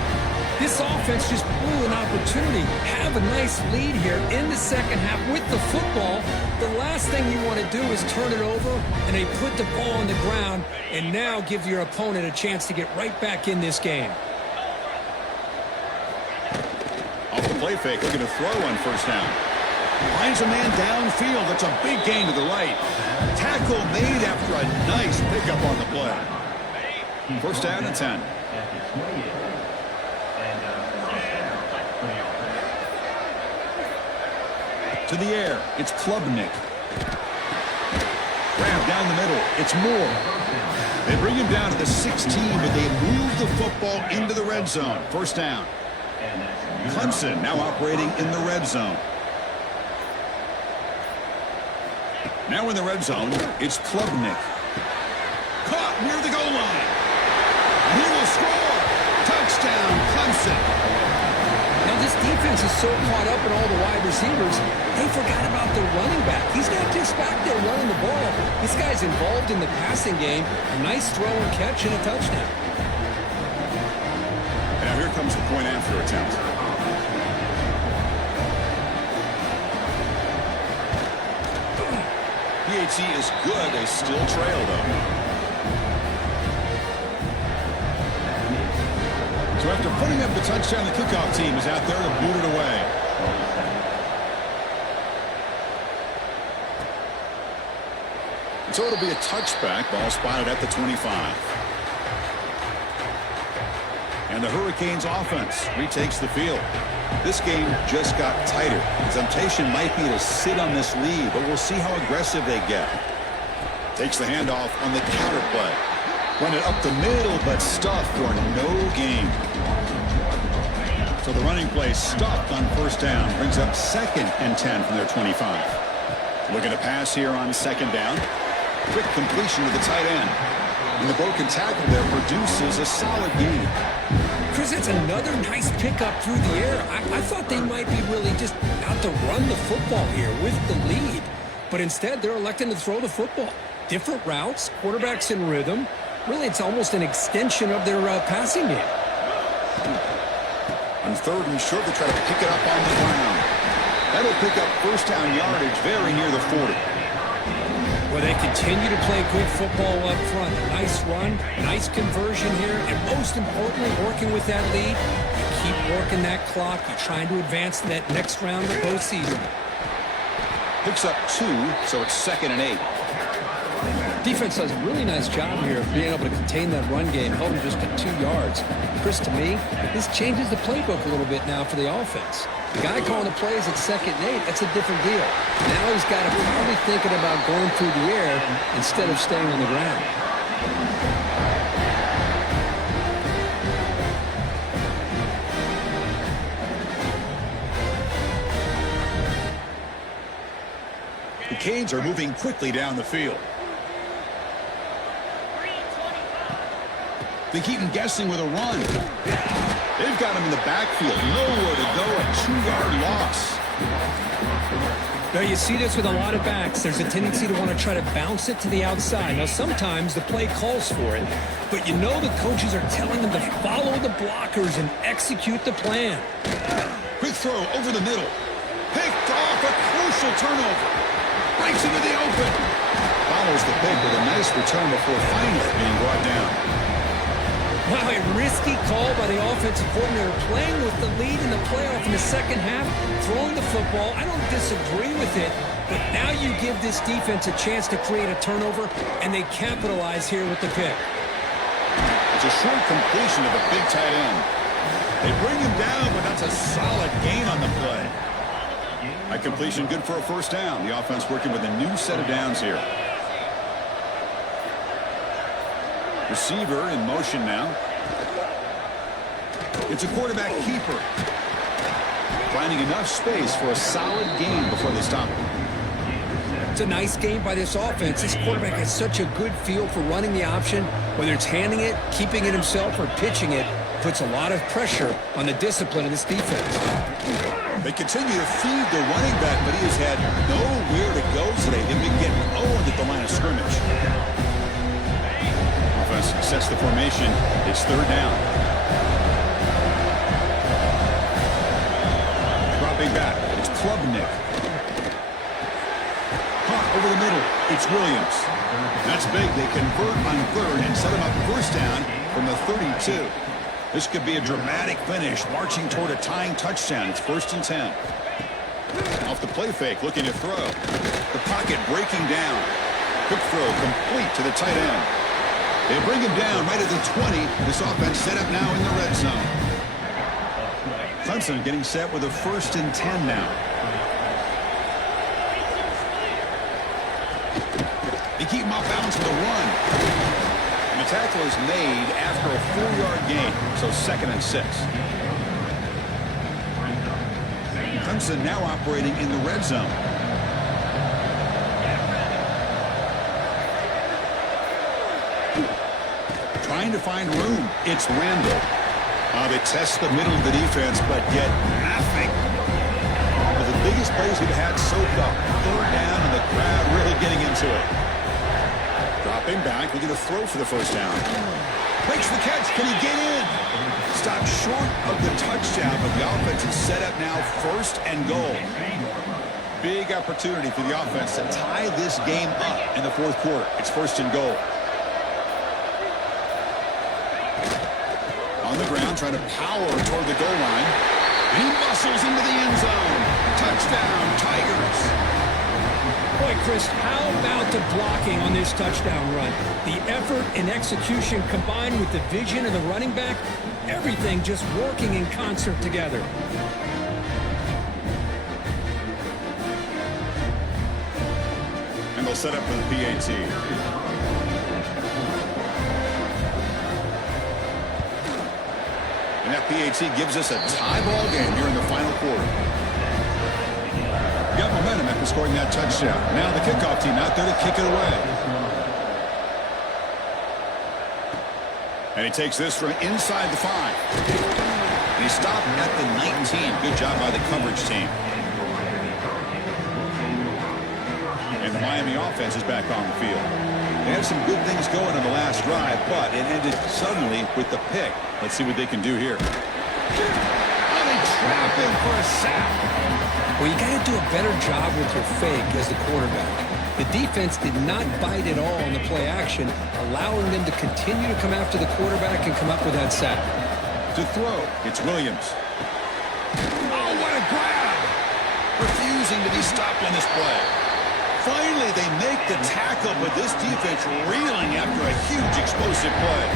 This offense just blew an opportunity. Have a nice lead here in the 2nd half with the football. The last thing you want to do is turn it over, and they put the ball on the ground and now give your opponent a chance to get right back in this game. Off the play fake, looking to throw on 1st down. Finds a man downfield. That's a big gain to the right. Tackle made after a nice pickup on the play. 1st down and 10. To the air, it's Klubnik. Grab down the middle, it's Moore. They bring him down to the 16, but they move the football into the red zone. 1st down. Clemson now operating in the red zone. Now in the red zone, it's Klubnik. Caught near the goal line. And he will score. Touchdown, Clemson. Now this defense is so caught up in all the wide receivers, they forgot about their running back. He's not just back there running the ball. This guy's involved in the passing game. A nice throw and catch and a touchdown. And now here comes the point after attempt. PAT is good. They still trail, though. So after putting up the touchdown, the kickoff team is out there to boot it away. So it'll be a touchback. Ball spotted at the 25. And the Hurricanes offense retakes the field. This game just got tighter. The temptation might be to sit on this lead, but we'll see how aggressive they get. Takes the handoff on the counter play. Run it up the middle, but stuffed for no gain. So the running play stuffed on first down. Brings up 2nd and 10 from their 25. Looking to pass here on 2nd down. Quick completion to the tight end. And the broken tackle there produces a solid gain. Chris, that's another nice pickup through the air. I thought they might be really just out to run the football here with the lead. But instead, they're electing to throw the football. Different routes, quarterbacks in rhythm. Really, it's almost an extension of their passing game. On 3rd and short, they try to pick it up on the ground. That'll pick up first down yardage very near the 40. Well, they continue to play good football up front. Nice run, nice conversion here, and most importantly, working with that lead. You keep working that clock. You're trying to advance to that next round of the postseason. Picks up 2, so it's 2nd and 8. Defense does a really nice job here of being able to contain that run game, held them just at 2 yards. Chris, to me, this changes the playbook a little bit now for the offense. The guy calling the plays at 2nd and 8, that's a different deal. Now he's got to probably thinking about going through the air instead of staying on the ground. The Canes are moving quickly down the field. They keep him guessing with a run. They've got him in the backfield. Nowhere to go. A 2-yard loss. Now, you see this with a lot of backs. There's a tendency to want to try to bounce it to the outside. Now, sometimes the play calls for it, but you know the coaches are telling them to follow the blockers and execute the plan. Quick throw over the middle. Picked off, a crucial turnover. Breaks into the open. Follows the pick with a nice return before finally being brought down. Wow, a risky call by the offensive coordinator, playing with the lead in the playoff in the second half, throwing the football. I don't disagree with it, but now you give this defense a chance to create a turnover, and they capitalize here with the pick. It's a short completion of a big tight end. They bring him down, but that's a solid gain on the play. A completion good for a first down. The offense working with a new set of downs here. Receiver in motion now. It's a quarterback keeper. Finding enough space for a solid gain before they stop him. It's a nice game by this offense. This quarterback has such a good feel for running the option. Whether it's handing it, keeping it himself, or pitching it, puts a lot of pressure on the discipline of this defense. They continue to feed the running back, but he has had nowhere to go today. They've been getting owned at the line of scrimmage. Offense sets the formation. It's 3rd down. Dropping back. It's Klubnik. Caught over the middle. It's Williams. That's big. They convert on 3rd and set him up first down from the 32. This could be a dramatic finish, marching toward a tying touchdown. It's 1st and 10. Off the play fake, looking to throw. The pocket breaking down. Quick throw complete to the tight end. They bring him down right at the 20. This offense set up now in the red zone. Clemson getting set with a 1st and 10 now. They keep him off balance with a run. And the tackle is made after a 4-yard gain, so 2nd and 6. Clemson now operating in the red zone. Trying to find room. It's Randall. They test the middle of the defense, but get nothing. One of the biggest plays we've had so far. 3rd down, and the crowd really getting into it. Dropping back, looking to throw for the first down. Makes the catch. Can he get in? Stopped short of the touchdown, but the offense is set up now 1st and goal. Big opportunity for the offense to tie this game up in the 4th quarter. It's 1st and goal. On the ground, trying to power toward the goal line. He muscles into the end zone. Touchdown, Tigers. Boy, Chris, how about the blocking on this touchdown run? The effort and execution combined with the vision of the running back, everything just working in concert together. And they'll set up for the PAT. And that PAT gives us a tie ball game here in the final quarter. Got momentum after scoring that touchdown. Now the kickoff team out there to kick it away. And he takes this from inside the 5. And he stopped at the 19. Good job by the coverage team. And the Miami offense is back on the field. They had some good things going on the last drive, but it ended suddenly with the pick. Let's see what they can do here. And they trap him for a sack. Well, you got to do a better job with your fake as the quarterback. The defense did not bite at all on the play action, allowing them to continue to come after the quarterback and come up with that sack. To throw, it's Williams. Oh, what a grab! Refusing to be stopped on this play. Finally, they make the tackle, but this defense reeling after a huge explosive play.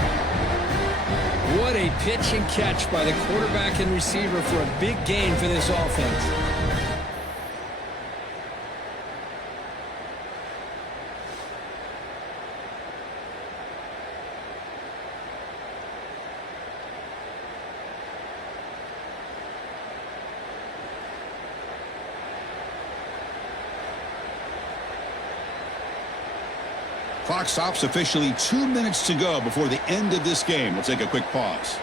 What a pitch and catch by the quarterback and receiver for a big gain for this offense. Clock stops officially 2 minutes to go before the end of this game. We'll take a quick pause.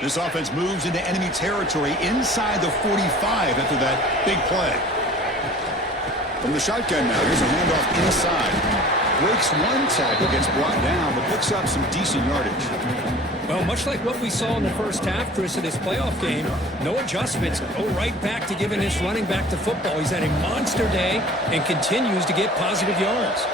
This offense moves into enemy territory inside the 45 after that big play. From the shotgun now, here's a handoff inside. Breaks one tackle, gets brought down, but picks up some decent yardage. Well, much like what we saw in the first half, Chris, of this playoff game, no adjustments. Go right back to giving his running back the football. He's had a monster day and continues to get positive yards.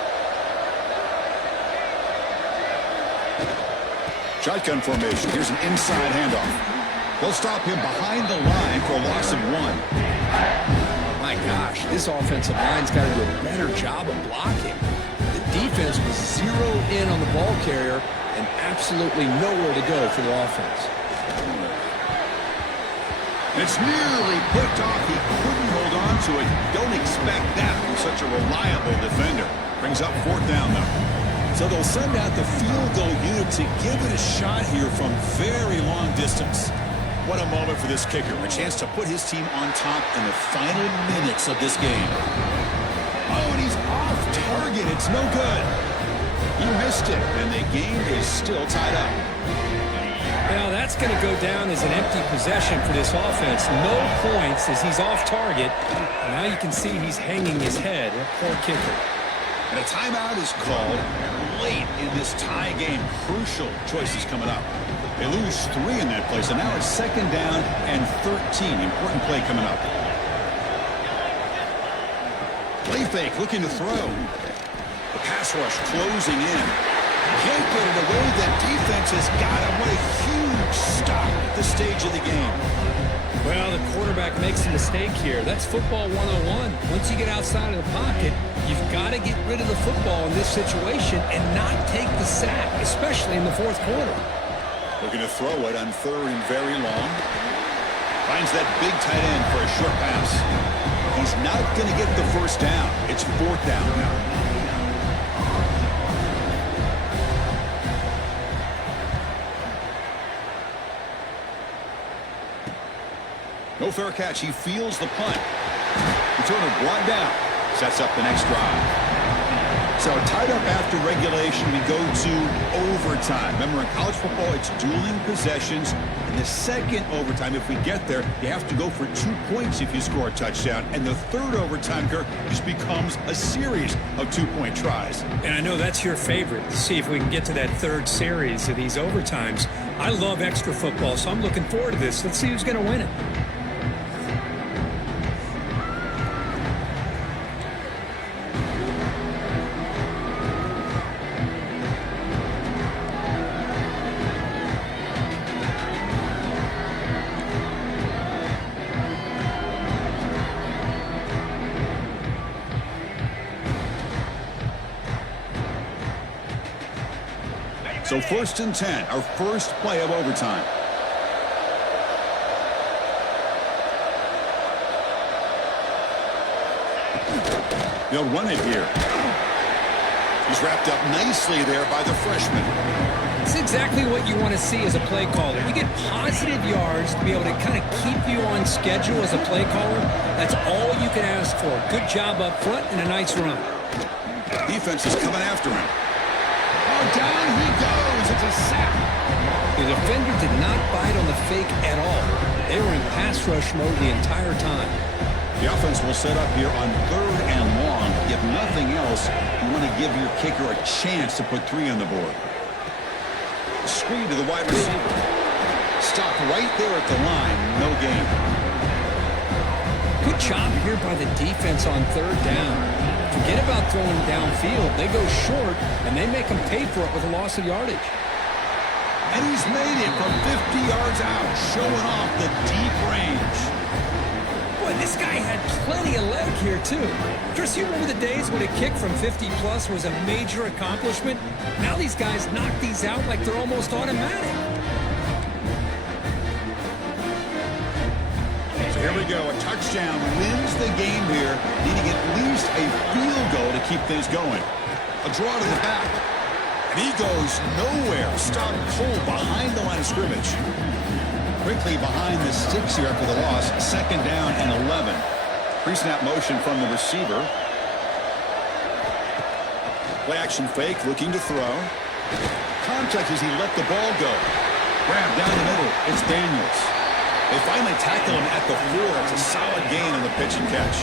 Shotgun formation. Here's an inside handoff. They'll stop him behind the line for a loss of 1. My gosh, this offensive line's got to do a better job of blocking. The defense was zeroed in on the ball carrier and absolutely nowhere to go for the offense. It's nearly picked off. He couldn't hold on to it. Don't expect that from such a reliable defender. Brings up 4th down, though. So they'll send out the field goal unit to give it a shot here from very long distance. What a moment for this kicker. A chance to put his team on top in the final minutes of this game. Oh, and he's off target. It's no good. He missed it, and the game is still tied up. Now, that's going to go down as an empty possession for this offense. No points as he's off target. Now you can see he's hanging his head. Poor kicker. And a timeout is called late in this tie game. Crucial choices coming up. They lose 3 in that place, and now it's 2nd down and 13. Important play coming up. Play fake, looking to throw. The pass rush closing in. Can't get it away. That defense has got him. What a huge stop at this stage of the game. Well, the quarterback makes a mistake here. That's football 101. Once you get outside of the pocket, you've got to get rid of the football in this situation and not take the sack, especially in the 4th quarter. Looking to throw it on 3rd and very long. Finds that big tight end for a short pass. He's not going to get the 1st down. It's 4th down now. No fair catch. He feels the punt. Returner brought down. Sets up the next drive. So tied up after regulation, we go to overtime. Remember, in college football, it's dueling possessions. In the 2nd overtime, if we get there, you have to go for 2 points if you score a touchdown. And the 3rd overtime, Kirk, just becomes a series of 2-point tries. And I know that's your favorite. See if we can get to that 3rd series of these overtimes. I love extra football, so I'm looking forward to this. Let's see who's going to win it. So 1st and 10, our first play of overtime. They'll run it here. He's wrapped up nicely there by the freshman. It's exactly what you want to see as a play caller. You get positive yards to be able to kind of keep you on schedule as a play caller. That's all you can ask for. Good job up front and a nice run. Defense is coming after him. Oh, down he goes. It's a sack. The defender did not bite on the fake at all. They were in pass rush mode the entire time. The offense will set up here on 3rd and long. If nothing else, you want to give your kicker a chance to put 3 on the board. Screen to the wide receiver. Stop right there at the line. No gain. Good job here by the defense on 3rd down. Forget about throwing downfield. They go short, and they make them pay for it with a loss of yardage. And he's made it from 50 yards out, showing off the deep range. Boy, this guy had plenty of leg here, too. Chris, you remember the days when a kick from 50-plus was a major accomplishment? Now these guys knock these out like they're almost automatic. So here we go. A touchdown wins the game here, needing at least a field goal to keep things going. A draw to the back. And he goes nowhere. Stop cold behind the line of scrimmage. Quickly behind the sticks here after the loss. 2nd down and 11. Pre-snap motion from the receiver. Play action fake, looking to throw. Contact as he let the ball go. Grab down the middle. It's Daniels. They finally tackle him at the 4. It's a solid gain on the pitch and catch.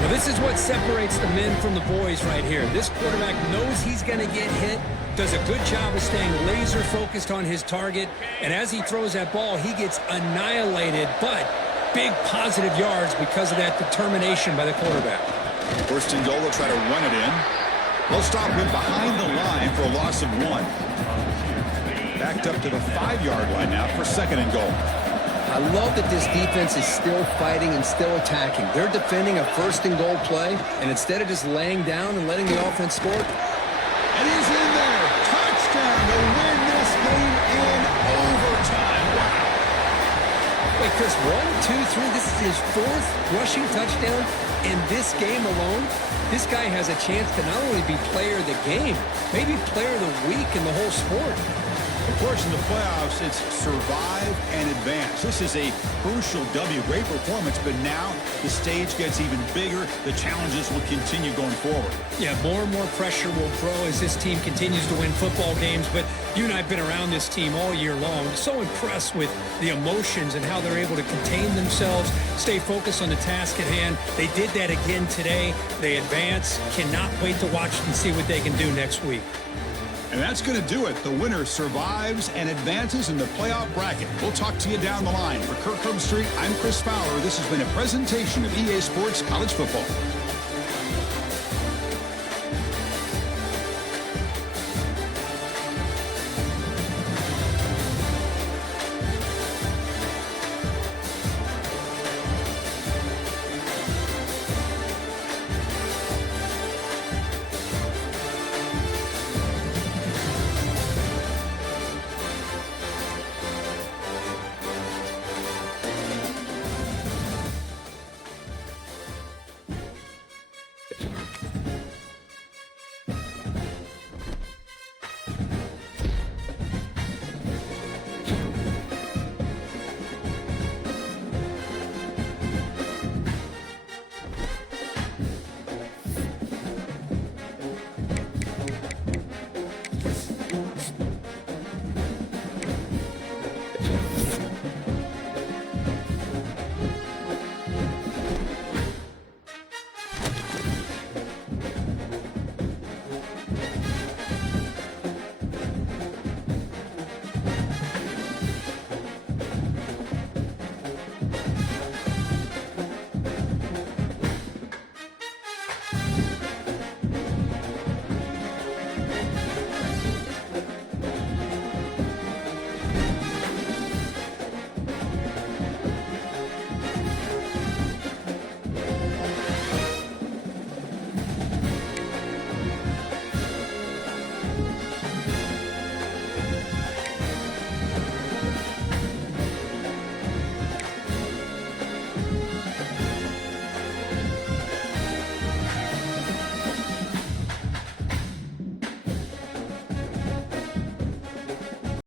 Well, this is what separates the men from the boys right here. This quarterback knows he's going to get hit, does a good job of staying laser focused on his target, and as he throws that ball, he gets annihilated, but big positive yards because of that determination by the quarterback. 1st and goal, they'll try to run it in. They'll stop him behind the line for a loss of 1. Backed up to the 5-yard line now for 2nd and goal. I love that this defense is still fighting and still attacking. They're defending a 1st and goal play, and instead of just laying down and letting the offense score. And he's in there. Touchdown to win this game in overtime. Wow. Wait, Chris, 1, 2, 3. This is his 4th rushing touchdown in this game alone. This guy has a chance to not only be player of the game, maybe player of the week in the whole sport. Of course, in the playoffs, it's survive and advance. This is a crucial W. Great performance, but now the stage gets even bigger. The challenges will continue going forward. Yeah, more and more pressure will grow as this team continues to win football games, but you and I have been around this team all year long. So impressed with the emotions and how they're able to contain themselves, stay focused on the task at hand. They did that again today. They advance. Cannot wait to watch and see what they can do next week. And that's going to do it. The winner survives and advances in the playoff bracket. We'll talk to you down the line. For Kirk Street, I'm Chris Fowler. This has been a presentation of EA Sports College Football.